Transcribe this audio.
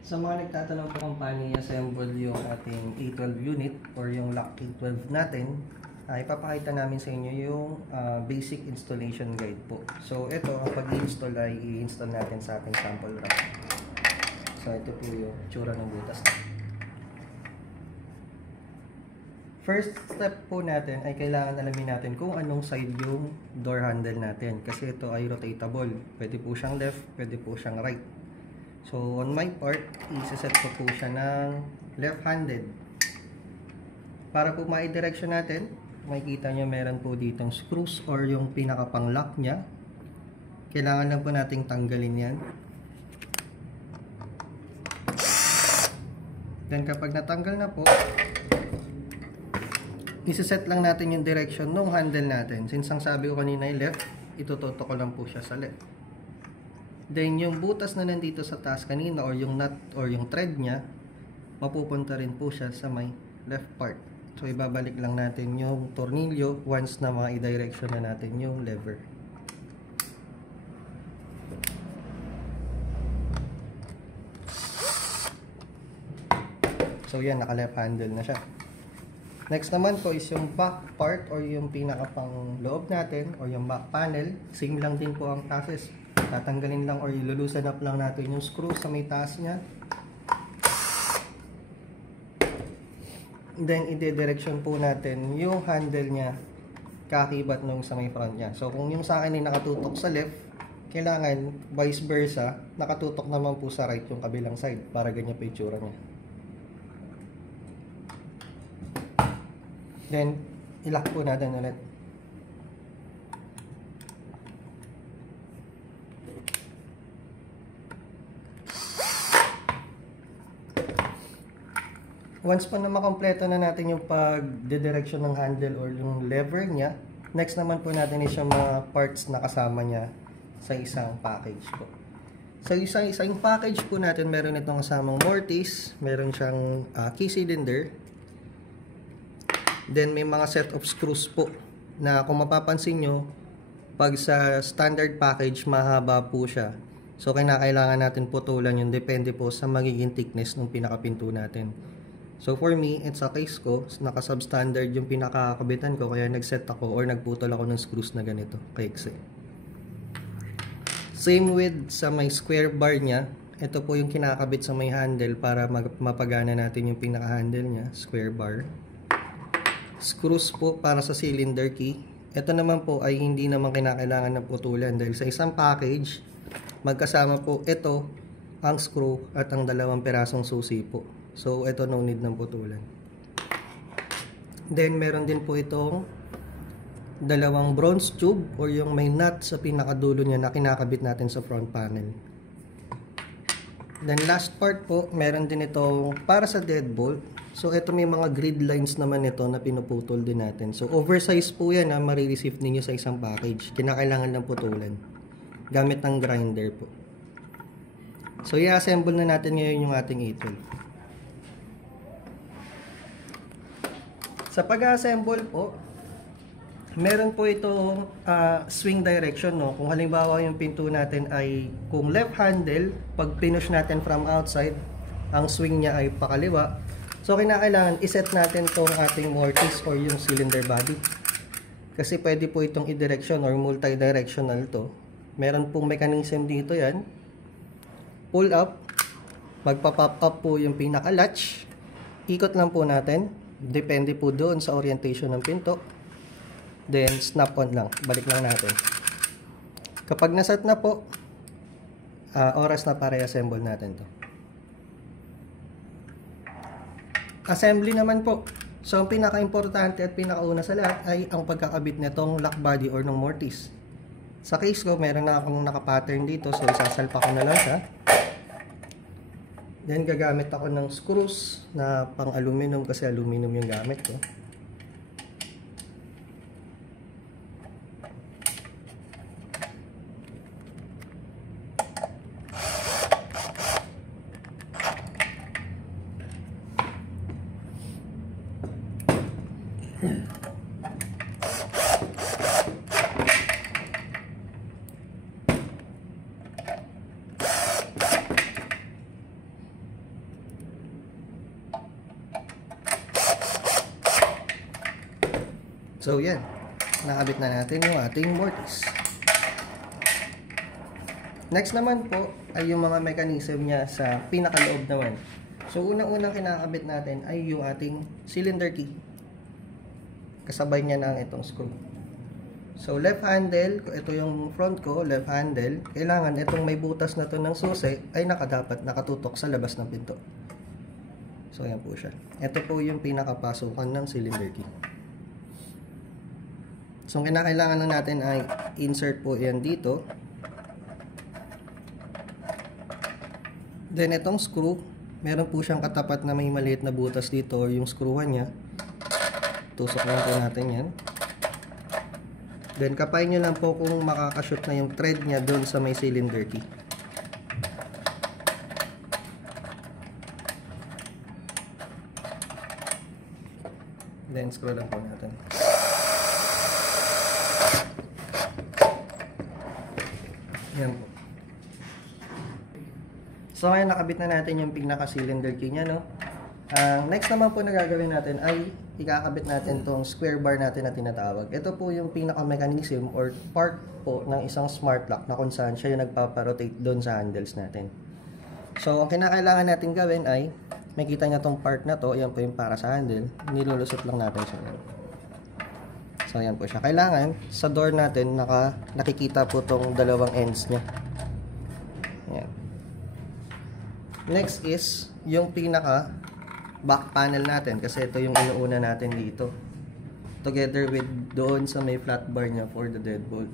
Sa mga nagtatanong po kung paano i-assemble yung ating A12 unit or yung lock A12 natin, ipapakita namin sa inyo yung basic installation guide po. So ito, ang pag-i-install ay i-install natin sa ating sample rack. So ito po yung tsura ng butas. First step po natin ay kailangan alamin natin kung anong side yung door handle natin. Kasi ito ay rotatable. Pwede po siyang left, pwede po siyang right. So on my part, isa-set ko po siya ng left-handed. Para po ma-direction natin, makikita nyo meron po ditong screws or yung pinaka-pang lock nya. Kailangan lang po nating tanggalin yan. Then kapag natanggal na po, isa-set lang natin yung direction ng handle natin. Since ang sabi ko kanina ay left, itututok ko lang po siya sa left. Then yung butas na nandito sa taas kanina or yung nut or yung thread nya, mapupunta rin po siya sa may left part. So ibabalik lang natin yung tornilyo once na ma-i-direction na natin yung lever. So yan, naka left handle na siya. Next naman po is yung back part or yung pinaka pang loob natin or yung back panel. Same lang din po ang process. Tatanggalin lang or ilulusan up lang natin yung screw sa may taas nya. Then i-direction po natin yung handle nya kakibat nung sa may front nya. So kung yung sa akin ay nakatutok sa left, kailangan vice versa, nakatutok naman po sa right yung kabilang side para ganyan po yung tsura nya. Then i-lock po natin ulit. Once po na makompleto na natin yung pag-direction ng handle or yung lever nya, next naman po natin is yung mga parts na kasama nya sa isang package po. So isang package po natin, meron itong kasamang mortise, meron siyang key cylinder, then may mga set of screws po na kung mapapansin nyo, pag sa standard package mahaba po siya. So kailangan natin putulan yun, depende po sa magiging thickness ng pinakapinto natin. So for me, it's a case ko, naka-substandard yung pinakakabitan ko, kaya nag-set ako or nagputol ako ng screws na ganito, kaiksi. Same with sa may square bar nya, ito po yung kinakabit sa may handle para mapagana natin yung pinaka-handle nya, square bar. Screws po para sa cylinder key. Ito naman po ay hindi naman kinakailangan ng putulan dahil sa isang package, magkasama po ito, ang screw at ang dalawang pirasong susi po. So, ito no need ng putulan. Then, meron din po itong dalawang bronze tube or yung may nut sa pinakadulo niya na kinakabit natin sa front panel. Then, last part po, meron din itong para sa deadbolt. So, ito may mga grid lines naman ito na pinuputol din natin. So, oversize po yan na marireceive ninyo sa isang package. Kinakailangan ng putulan. Gamit ng grinder po. So, i-assemble na natin ngayon yung ating A12. Sa pag-assemble po, meron po itong swing direction, no? Kung halimbawa yung pinto natin ay kung left handle, pag pinush natin from outside, ang swing niya ay pakaliwa. So kinakailangan iset natin tong ating mortise or yung cylinder body. Kasi pwede po itong i-direction or multi-directional to. Meron pong mechanism dito yan. Pull up, magpa-pop up po yung pinaka-latch. Ikot lang po natin. Depende po doon sa orientation ng pinto. Then, snap on lang. Balik lang natin. Kapag naset na po, oras na para i-assemble natin to. Assembly naman po. So, ang pinaka-importante at pinakauna sa lahat ay ang pagkakabit nitong lock body or ng mortise. Sa case ko, meron na akong naka-pattern dito. So, isasalpa ko na lang siya. Then gagamit ako ng screws na pang aluminum kasi aluminum yung gamit ko. So yan, nakabit na natin yung ating mortise. Next naman po ay yung mga mechanism niya sa pinakaloob naman. So unang-unang kinakabit natin ay yung ating cylinder key. Kasabay niya na itong screw. So left handle, ito yung front ko, left handle. Kailangan itong may butas na to ng susi ay dapat nakatutok sa labas ng pinto. So yan po siya. Ito po yung pinakapasukan ng cylinder key. So ang kinakailangan lang natin ay insert po yan dito. Then itong screw, meron po siyang katapat na may maliit na butas dito or yung screwan niya. Tusok lang po natin yan. Then kapain nyo lang po kung makakashoot na yung thread niya doon sa may cylinder key. Then screw lang po natin. Yan po. So ngayon nakabit na natin yung pinaka-cylinder key niya, no? Next naman po na gagawin natin ay ikakabit natin tong square bar natin na tinatawag. Ito po yung pinaka-mechanism or part po ng isang smart lock na kung saan siya yung nagpaparotate doon sa handles natin. So ang kinakailangan natin gawin ay makita niya tong part na to, yan po yung para sa handle, nilulusot lang natin siya. So yan po siya. Kailangan sa door natin nakikita po tong dalawang ends niya. Yan. Next is yung pinaka back panel natin kasi ito yung inuuna natin dito. Together with doon sa may flat bar niya for the deadbolt.